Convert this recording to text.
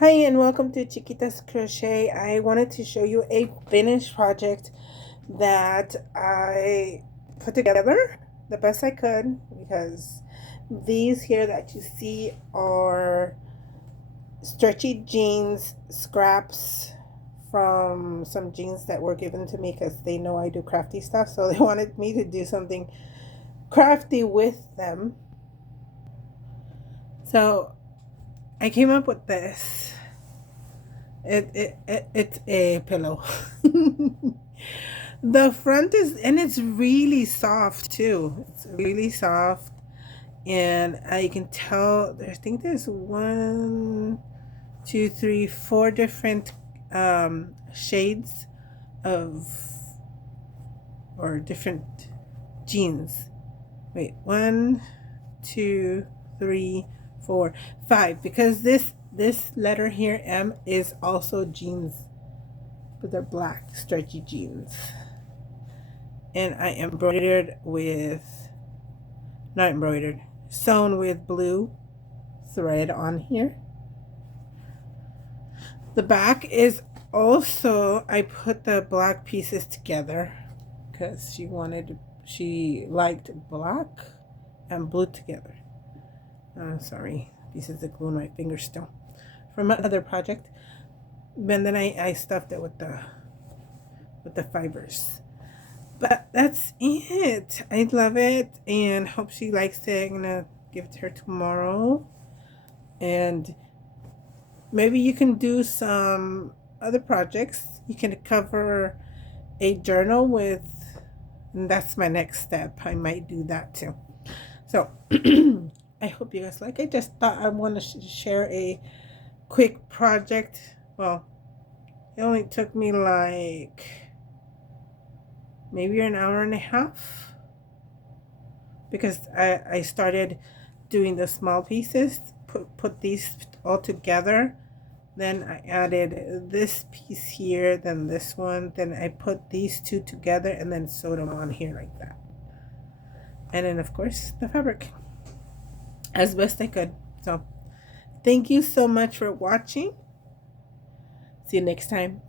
Hi and welcome to Chiquita's Crochet. I wanted to show you a finished project that I put together the best I could because these here that you see are stretchy jeans scraps from some jeans that were given to me because they know I do crafty stuff, so they wanted me to do something crafty with them. So I came up with this. It's a pillow. The front is, and it's really soft too. It's really soft, and I can tell. I think there's one, two, three, four different shades of or different jeans. Wait, one, two, three, four, five. Because this letter here M is also jeans, but they're black stretchy jeans. And I embroidered with, not embroidered, sewn with blue thread on here. The back is also, I put the black pieces together because she liked black and blue together. Sorry, pieces of glue in my fingers still from my other project. And then I stuffed it with the fibers. But that's it. I love it and hope she likes it. I'm gonna give it to her tomorrow. And maybe you can do some other projects. You can cover a journal with, and that's my next step. I might do that too. So I hope you guys like. I just thought I want to share a quick project. Well, it only took me like maybe an hour and a half because I started doing the small pieces, put these all together. Then I added this piece here, then this one, then I put these two together and then sewed them on here like that. And then of course the fabric as best I could. So thank you so much for watching. See you next time.